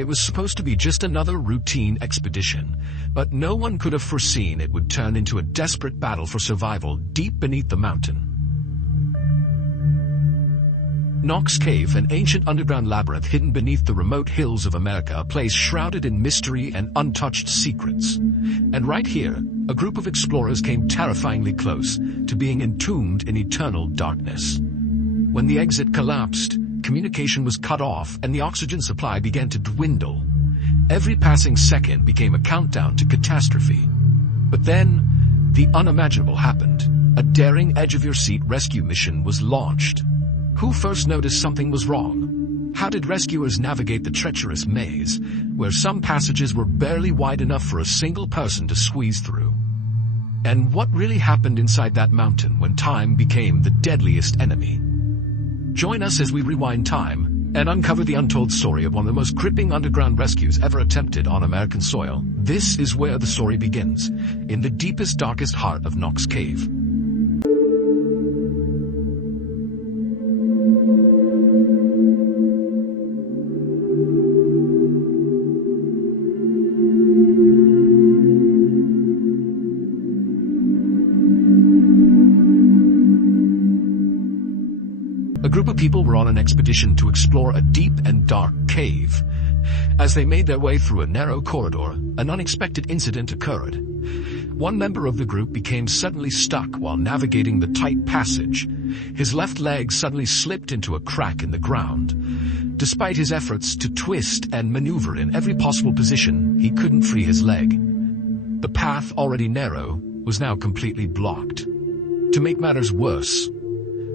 It was supposed to be just another routine expedition, but no one could have foreseen it would turn into a desperate battle for survival deep beneath the mountain. Knox Cave, an ancient underground labyrinth hidden beneath the remote hills of America, a place shrouded in mystery and untouched secrets. And right here, a group of explorers came terrifyingly close to being entombed in eternal darkness. When the exit collapsed, communication was cut off and the oxygen supply began to dwindle. Every passing second became a countdown to catastrophe. But then, the unimaginable happened. A daring edge-of-your-seat rescue mission was launched. Who first noticed something was wrong? How did rescuers navigate the treacherous maze, where some passages were barely wide enough for a single person to squeeze through? And what really happened inside that mountain when time became the deadliest enemy? Join us as we rewind time and uncover the untold story of one of the most gripping underground rescues ever attempted on American soil. This is where the story begins, in the deepest, darkest heart of Knox Cave. A group of people were on an expedition to explore a deep and dark cave. As they made their way through a narrow corridor, an unexpected incident occurred. One member of the group became suddenly stuck while navigating the tight passage. His left leg suddenly slipped into a crack in the ground. Despite his efforts to twist and maneuver in every possible position, he couldn't free his leg. The path, already narrow, was now completely blocked. To make matters worse,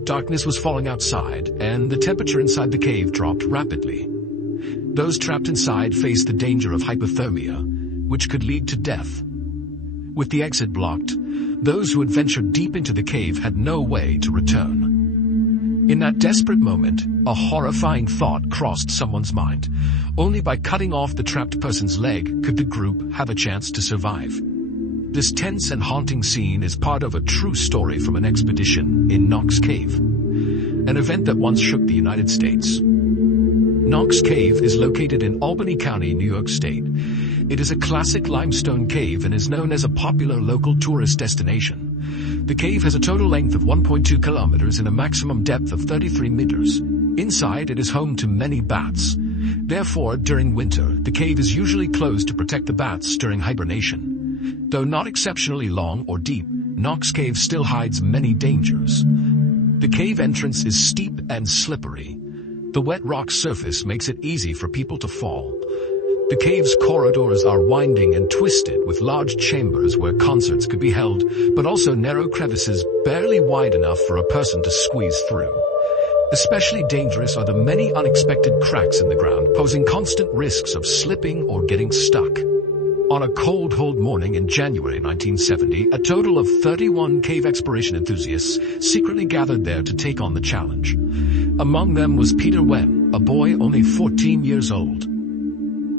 darkness was falling outside, and the temperature inside the cave dropped rapidly. Those trapped inside faced the danger of hypothermia, which could lead to death. With the exit blocked, those who had ventured deep into the cave had no way to return. In that desperate moment, a horrifying thought crossed someone's mind. Only by cutting off the trapped person's leg could the group have a chance to survive. This tense and haunting scene is part of a true story from an expedition in Knox Cave, an event that once shook the United States. Knox Cave is located in Albany County, New York State. It is a classic limestone cave and is known as a popular local tourist destination. The cave has a total length of 1.2 kilometers and a maximum depth of 33 meters. Inside, it is home to many bats. Therefore, during winter, the cave is usually closed to protect the bats during hibernation. Though not exceptionally long or deep, Knox Cave still hides many dangers. The cave entrance is steep and slippery. The wet rock surface makes it easy for people to fall. The cave's corridors are winding and twisted, with large chambers where concerts could be held, but also narrow crevices barely wide enough for a person to squeeze through. Especially dangerous are the many unexpected cracks in the ground, posing constant risks of slipping or getting stuck. On a cold morning in January 1970, a total of 31 cave exploration enthusiasts secretly gathered there to take on the challenge. Among them was Peter Wen, a boy only 14 years old.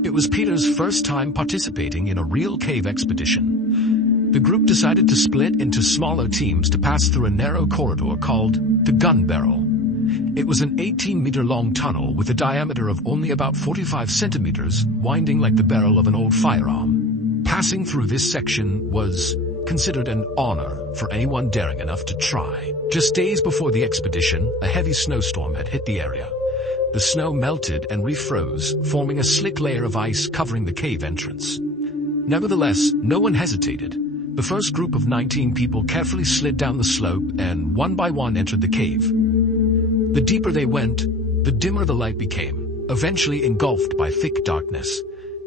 It was Peter's first time participating in a real cave expedition. The group decided to split into smaller teams to pass through a narrow corridor called the Gun Barrel. It was an 18-meter-long tunnel with a diameter of only about 45 centimeters, winding like the barrel of an old firearm. Passing through this section was considered an honor for anyone daring enough to try. Just days before the expedition, a heavy snowstorm had hit the area. The snow melted and refroze, forming a slick layer of ice covering the cave entrance. Nevertheless, no one hesitated. The first group of 19 people carefully slid down the slope and one by one entered the cave. The deeper they went, the dimmer the light became, eventually engulfed by thick darkness.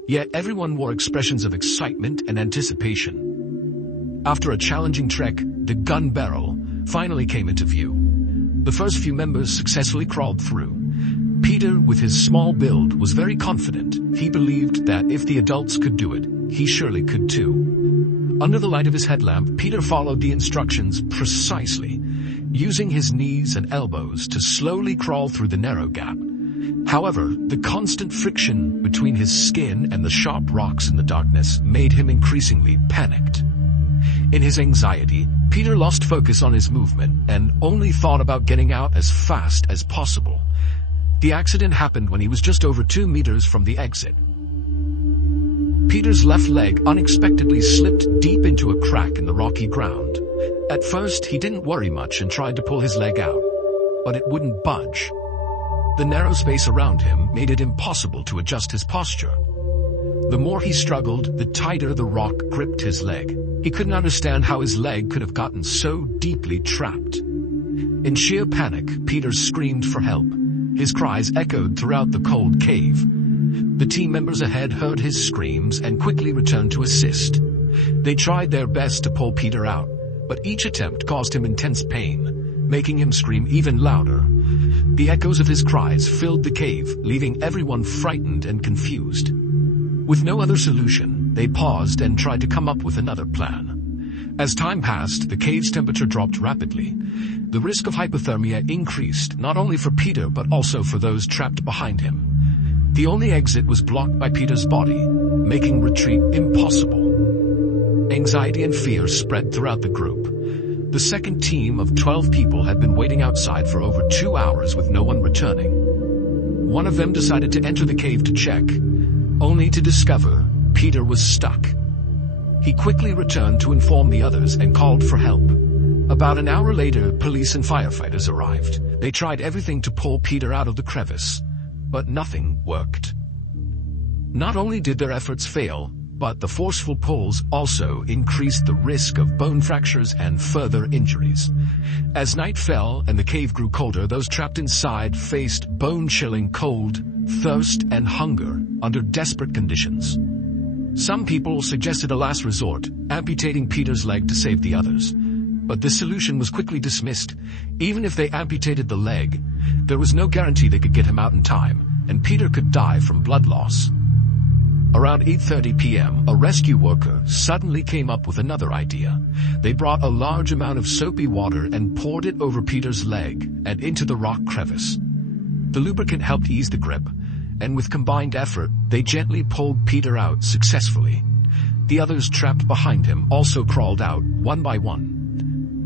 Yet everyone wore expressions of excitement and anticipation. After a challenging trek, the Gun Barrel finally came into view. The first few members successfully crawled through. Peter, with his small build, was very confident. He believed that if the adults could do it, he surely could too. Under the light of his headlamp, Peter followed the instructions precisely, using his knees and elbows to slowly crawl through the narrow gap. However, the constant friction between his skin and the sharp rocks in the darkness made him increasingly panicked. In his anxiety, Peter lost focus on his movement and only thought about getting out as fast as possible. The accident happened when he was just over 2 meters from the exit. Peter's left leg unexpectedly slipped deep into a crack in the rocky ground. At first, he didn't worry much and tried to pull his leg out, but it wouldn't budge. The narrow space around him made it impossible to adjust his posture. The more he struggled, the tighter the rock gripped his leg. He couldn't understand how his leg could have gotten so deeply trapped. In sheer panic, Peter screamed for help. His cries echoed throughout the cold cave. The team members ahead heard his screams and quickly returned to assist. They tried their best to pull Peter out, but each attempt caused him intense pain, making him scream even louder. The echoes of his cries filled the cave, leaving everyone frightened and confused. With no other solution, they paused and tried to come up with another plan. As time passed, the cave's temperature dropped rapidly. The risk of hypothermia increased, not only for Peter but also for those trapped behind him. The only exit was blocked by Peter's body, making retreat impossible. Anxiety and fear spread throughout the group. The second team of 12 people had been waiting outside for over 2 hours with no one returning. One of them decided to enter the cave to check, only to discover Peter was stuck. He quickly returned to inform the others and called for help. About an hour later, police and firefighters arrived. They tried everything to pull Peter out of the crevice, but nothing worked. Not only did their efforts fail, but the forceful pulls also increased the risk of bone fractures and further injuries. As night fell and the cave grew colder, those trapped inside faced bone-chilling cold, thirst, and hunger under desperate conditions. Some people suggested a last resort, amputating Peter's leg to save the others. But this solution was quickly dismissed. Even if they amputated the leg, there was no guarantee they could get him out in time, and Peter could die from blood loss. Around 8:30 p.m., a rescue worker suddenly came up with another idea. They brought a large amount of soapy water and poured it over Peter's leg and into the rock crevice. The lubricant helped ease the grip, and with combined effort, they gently pulled Peter out successfully. The others trapped behind him also crawled out, one by one.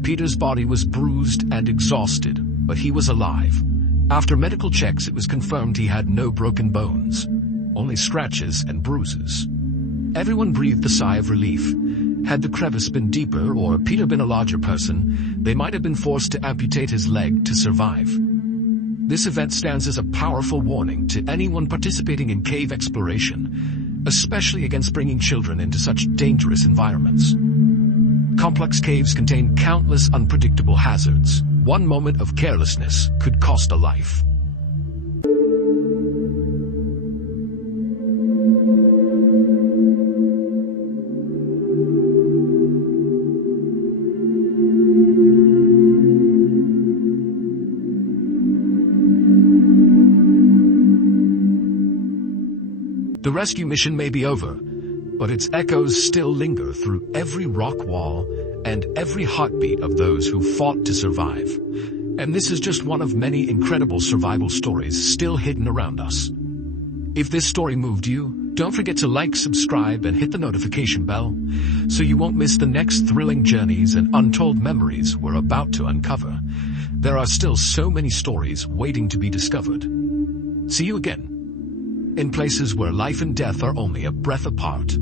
Peter's body was bruised and exhausted, but he was alive. After medical checks, it was confirmed he had no broken bones, only scratches and bruises. Everyone breathed a sigh of relief. Had the crevice been deeper or Peter been a larger person, they might have been forced to amputate his leg to survive. This event stands as a powerful warning to anyone participating in cave exploration, especially against bringing children into such dangerous environments. Complex caves contain countless unpredictable hazards. One moment of carelessness could cost a life. The rescue mission may be over, but its echoes still linger through every rock wall and every heartbeat of those who fought to survive. And this is just one of many incredible survival stories still hidden around us. If this story moved you, don't forget to like, subscribe, and hit the notification bell so you won't miss the next thrilling journeys and untold memories we're about to uncover. There are still so many stories waiting to be discovered. See you again, in places where life and death are only a breath apart.